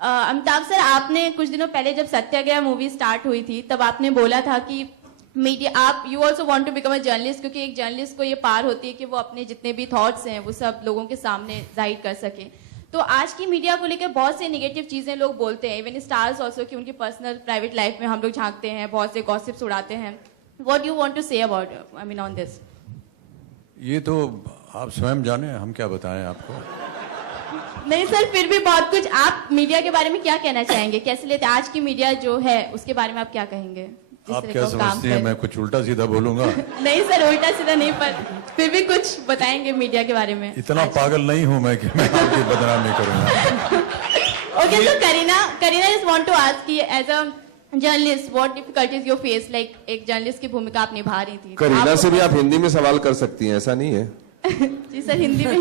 Amitabh sir, आपने कुछ दिनों पहले जब सत्याग्रह मूवी स्टार्ट हुई थी तब आपने बोला था कि मीडिया, आप you also want to become a journalist, क्योंकि एक जर्नलिस्ट को ये पार होती है कि वो अपने जितने भी थॉट्स हैं वो सब लोगों के सामने जाहिर कर सके। तो आज की मीडिया को लेकर बहुत से नेगेटिव चीजें लोग बोलते हैं, इवन स्टार्स ऑल्सो, कि उनकी पर्सनल प्राइवेट लाइफ में हम लोग झांकते हैं, बहुत से गॉसिप्स उड़ाते हैं। What you want to say about, I mean, on this? ये तो आप स्वयं जाने, हम क्या बताएं आपको। नहीं सर, फिर भी बहुत कुछ। आप मीडिया के बारे में क्या कहना चाहेंगे, कैसे लेते आज की मीडिया जो है उसके बारे में आप क्या कहेंगे? आप क्या समझती हैं, मैं कुछ उल्टा सीधा बोलूंगा? नहीं सर, उल्टा सीधा नहीं, पर फिर भी कुछ बताएंगे मीडिया के बारे में। इतना पागल नहीं हूं मैं कि मैं आपकी बदनामी करूंगा। ओके, तो Kareena just want to ask कि as a journalist what difficulties you face, like एक जर्नलिस्ट की भूमिका आप निभा रही थी। करीना से भी आप हिंदी में सवाल कर सकती हैं, ऐसा नहीं है। जी सर, हिंदी में।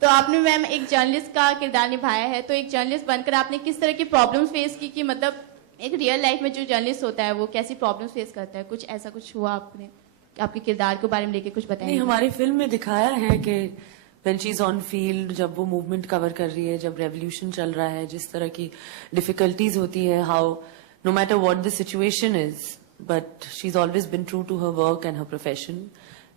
तो आपने मैम एक जर्नलिस्ट का किरदार निभाया है, तो एक जर्नलिस्ट बनकर आपने किस तरह की प्रॉब्लम्स फेस की, कि मतलब एक रियल लाइफ में जो जर्नलिस्ट होता है वो कैसी प्रॉब्लम्स फेस करता है? कुछ ऐसा कुछ हुआ आपने, आपके किरदार के बारे में लेके कुछ बताएंगे? नहीं, हमारी फिल्म में दिखाया है कि when she is on field, जब वो मूवमेंट कवर कर रही है, जब रेवोल्यूशन चल रहा है, जिस तरह की डिफिकल्टीज होती है, how no matter what the situation is, but she is always been true to her work and her profession.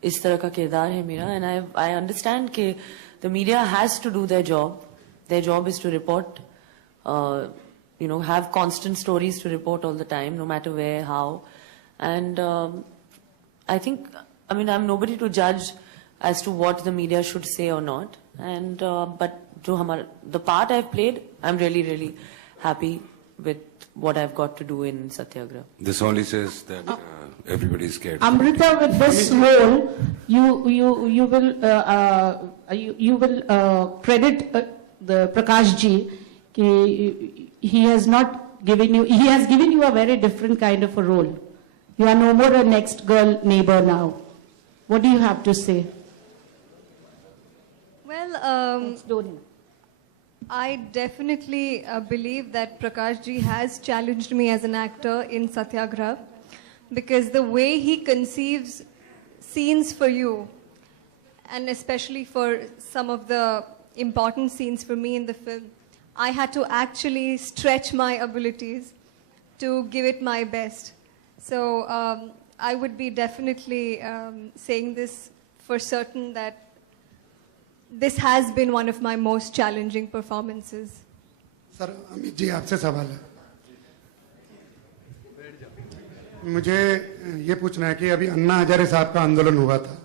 इस तरह का किरदार है मेरा, एंड आई अंडरस्टैंड कि the media has to do their job. Their job is to report, have constant stories to report all the time, no matter where, how. And I think, I'm nobody to judge as to what the media should say or not. And but the part I've played, I'm really, really happy with what I've got to do in Satyagraha. This only says that everybody is scared. Amrita, with this role, you will credit the Prakash ji. He has given you a very different kind of a role. You are no more a next girl neighbor now. What do you have to say? Well, I definitely believe that Prakash ji has challenged me as an actor in Satyagraha, because the way he conceives scenes for you, and especially for some of the important scenes for me in the film, I had to actually stretch my abilities to give it my best. So I would be definitely saying this for certain, that this has been one of my most challenging performances. Sir, Amit ji आपसे सवाल है। मुझे ये पूछना है कि अभी अन्ना हजारे साहब का आंदोलन हुआ था,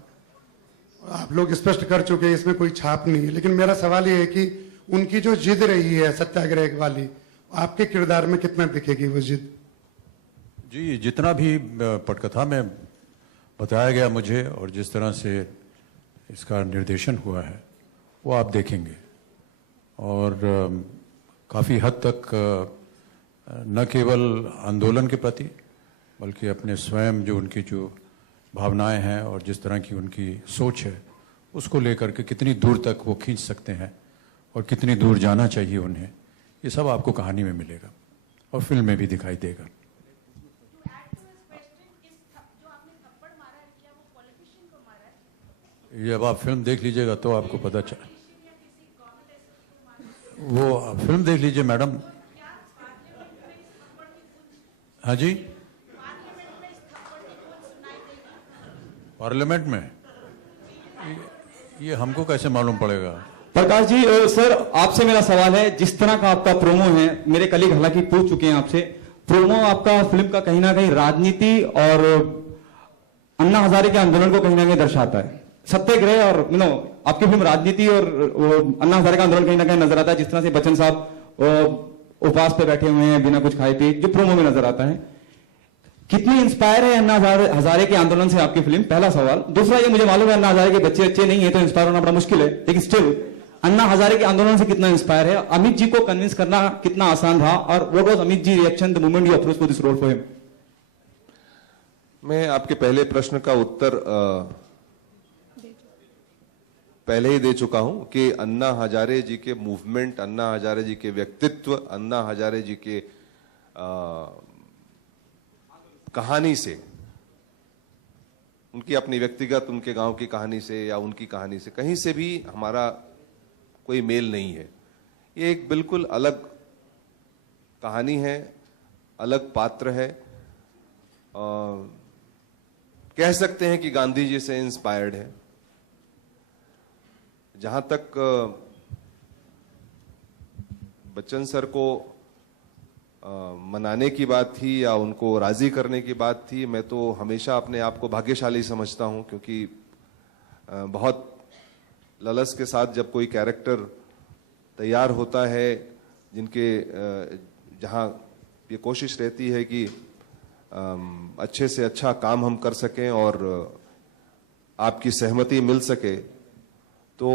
आप लोग स्पष्ट कर चुके हैं इसमें कोई छाप नहीं है, लेकिन मेरा सवाल ये है कि उनकी जो जिद रही है सत्याग्रह वाली, आपके किरदार में कितना दिखेगी वो जिद? जी, जितना भी पटकथा में बताया गया मुझे और जिस तरह से इसका निर्देशन हुआ है वो आप देखेंगे, और काफ़ी हद तक न केवल आंदोलन के प्रति बल्कि अपने स्वयं जो उनकी जो भावनाएं हैं और जिस तरह की उनकी सोच है उसको लेकर के कितनी दूर तक वो खींच सकते हैं और कितनी दूर जाना चाहिए उन्हें, ये सब आपको कहानी में मिलेगा और फिल्म में भी दिखाई देगा। ये अब आप फिल्म देख लीजिएगा तो आपको पता चले। वो फिल्म देख लीजिए मैडम। हाँ जी, पार्लियामेंट में ये हमको कैसे मालूम पड़ेगा? प्रकाश जी, सर आपसे मेरा सवाल है, जिस तरह का आपका प्रोमो है, मेरे कलीग हालांकि पूछ चुके हैं आपसे, प्रोमो आपका फिल्म का कहीं ना कहीं राजनीति और अन्ना हजारे के आंदोलन को कहीं ना कहीं दर्शाता है। सत्याग्रह और आपकी फिल्म राजनीति और अन्ना हजारे का आंदोलन कहीं ना कहीं नजर आता है, जिस तरह से बच्चन साहब उपवास पे बैठे हुए हैं बिना कुछ खाए पिए, जो प्रोमो में नजर आता है। कितनी इंस्पायर है अन्ना हजारे के आंदोलन से आपकी फिल्म? पहला सवाल। दूसरा, ये मुझे मालूम है अन्ना हजारे के बच्चे अच्छे नहीं है तो इंस्पायर होना बड़ा मुश्किल है, लेकिन स्टिल अन्ना हजारे के आंदोलन से कितना इंस्पायर है? अमित जी को कन्विंस करना कितना आसान रहा, और what was Amit ji reaction the moment you approach for this role for him? मैं आपके पहले प्रश्न का उत्तर पहले ही दे चुका हूं कि अन्ना हजारे जी के मूवमेंट, अन्ना हजारे जी के व्यक्तित्व, अन्ना हजारे जी के कहानी से, उनकी अपनी व्यक्तिगत, उनके गांव की कहानी से या उनकी कहानी से कहीं से भी हमारा कोई मेल नहीं है। ये एक बिल्कुल अलग कहानी है, अलग पात्र है। कह सकते हैं कि गांधी जी से इंस्पायर्ड है। जहां तक बच्चन सर को मनाने की बात थी या उनको राजी करने की बात थी, मैं तो हमेशा अपने आप को भाग्यशाली समझता हूं, क्योंकि बहुत ललस के साथ जब कोई कैरेक्टर तैयार होता है, जिनके जहां ये कोशिश रहती है कि अच्छे से अच्छा काम हम कर सकें और आपकी सहमति मिल सके, तो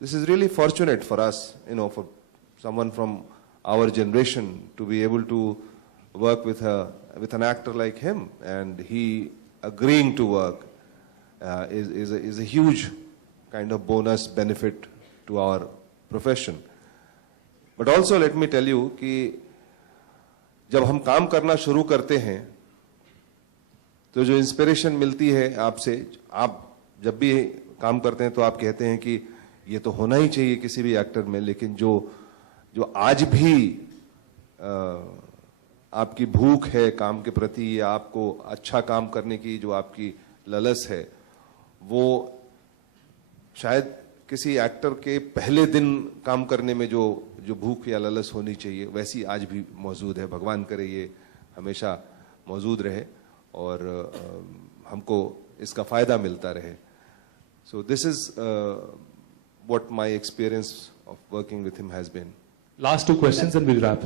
this is really fortunate for us, you know, for someone from our generation to be able to work with an actor like him, and he agreeing to work is a huge kind of bonus benefit to our profession. But also let me tell you कि जब हम काम करना शुरू करते हैं तो जो इंस्पिरेशन मिलती है आपसे, आप जब भी काम करते हैं तो आप कहते हैं कि ये तो होना ही चाहिए किसी भी एक्टर में, लेकिन जो आज भी आपकी भूख है काम के प्रति या आपको अच्छा काम करने की जो आपकी ललस है, वो शायद किसी एक्टर के पहले दिन काम करने में जो भूख या ललस होनी चाहिए वैसी आज भी मौजूद है। भगवान करे ये हमेशा मौजूद रहे और हमको इसका फायदा मिलता रहे। So this is what my experience of working with him has been. Last two questions and we'll wrap.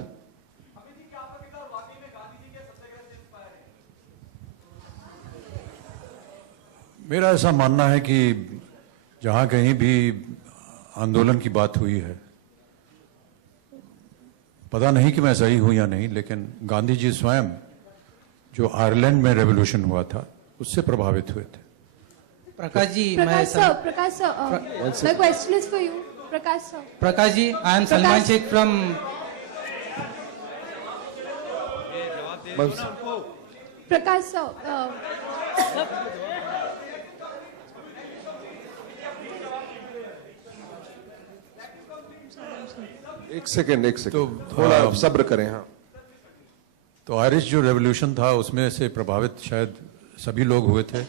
मेरा ऐसा मानना है कि जहां कहीं भी आंदोलन की बात हुई है, पता नहीं कि मैं सही हूं या नहीं, लेकिन गांधी जी स्वयं जो आयरलैंड में रेवोल्यूशन हुआ था उससे प्रभावित हुए थे। Prakash ji, Prakash sir, my question is for you. Prakash ji, I am Salman Sheikh from. Prakash sir, एक सेकेंड थोड़ा सब्र करें। हाँ, तो आयरिश जो रेवोल्यूशन था उसमें से प्रभावित शायद सभी लोग हुए थे,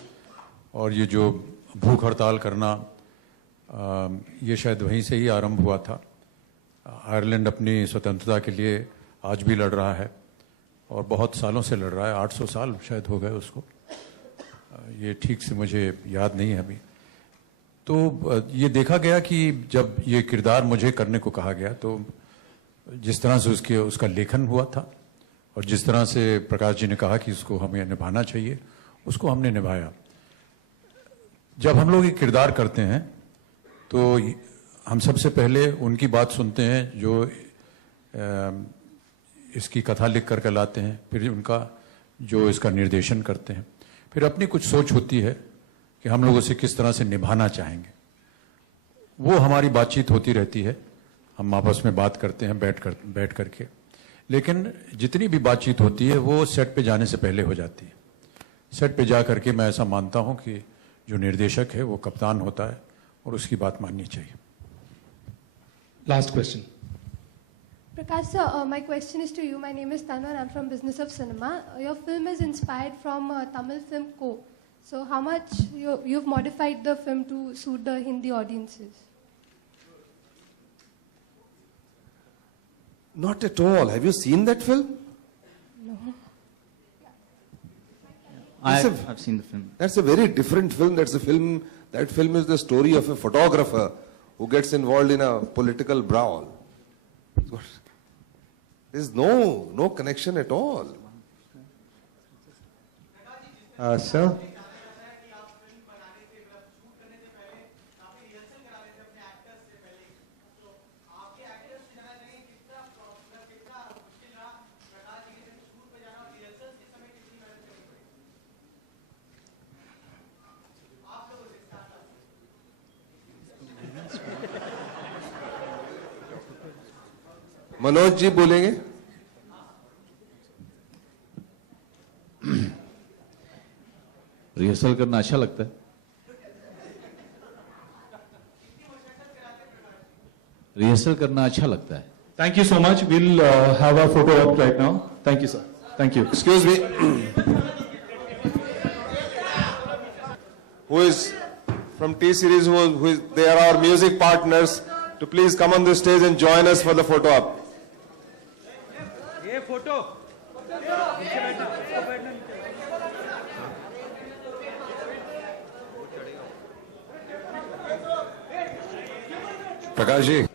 और ये जो भूख हड़ताल करना ये शायद वहीं से ही आरंभ हुआ था। आयरलैंड अपनी स्वतंत्रता के लिए आज भी लड़ रहा है और बहुत सालों से लड़ रहा है, 800 साल शायद हो गए उसको, ये ठीक से मुझे याद नहीं है अभी। तो ये देखा गया कि जब ये किरदार मुझे करने को कहा गया तो जिस तरह से उसका लेखन हुआ था और जिस तरह से प्रकाश जी ने कहा कि इसको हमें निभाना चाहिए, उसको हमने निभाया। जब हम लोग ये किरदार करते हैं तो हम सबसे पहले उनकी बात सुनते हैं जो इसकी कथा लिख करके लाते हैं, फिर उनका जो इसका निर्देशन करते हैं, फिर अपनी कुछ सोच होती है कि हम लोग उसे किस तरह से निभाना चाहेंगे। वो हमारी बातचीत होती रहती है, हम आपस में बात करते हैं बैठ करके, लेकिन जितनी भी बातचीत होती है वो सेट पे जाने से पहले हो जाती है। सेट पे जा करके मैं ऐसा मानता हूं कि जो निर्देशक है वो कप्तान होता है और उसकी बात माननी चाहिए। Last question. Prakash sir, my question is to you. My name is Tanu and I'm from Business of Cinema. Your film is inspired from Tamil film Co. So how much you've modified the film to suit the Hindi audiences? not at all. Have you seen that film? No. I've seen the film. That's a very different film. That film is the story of a photographer who gets involved in a political brawl. There's no connection at all. Sir? Manoj ji बोलेंगे। Rehearsal करना अच्छा लगता है। Rehearsal करना अच्छा लगता है। Thank you so much. We'll have a photo up right now. Thank you, sir. Thank you. Excuse me. Who is from T Series? Who is? They are our music partners. To please come on the stage and join us for the photo op. ये photo Prakash ji,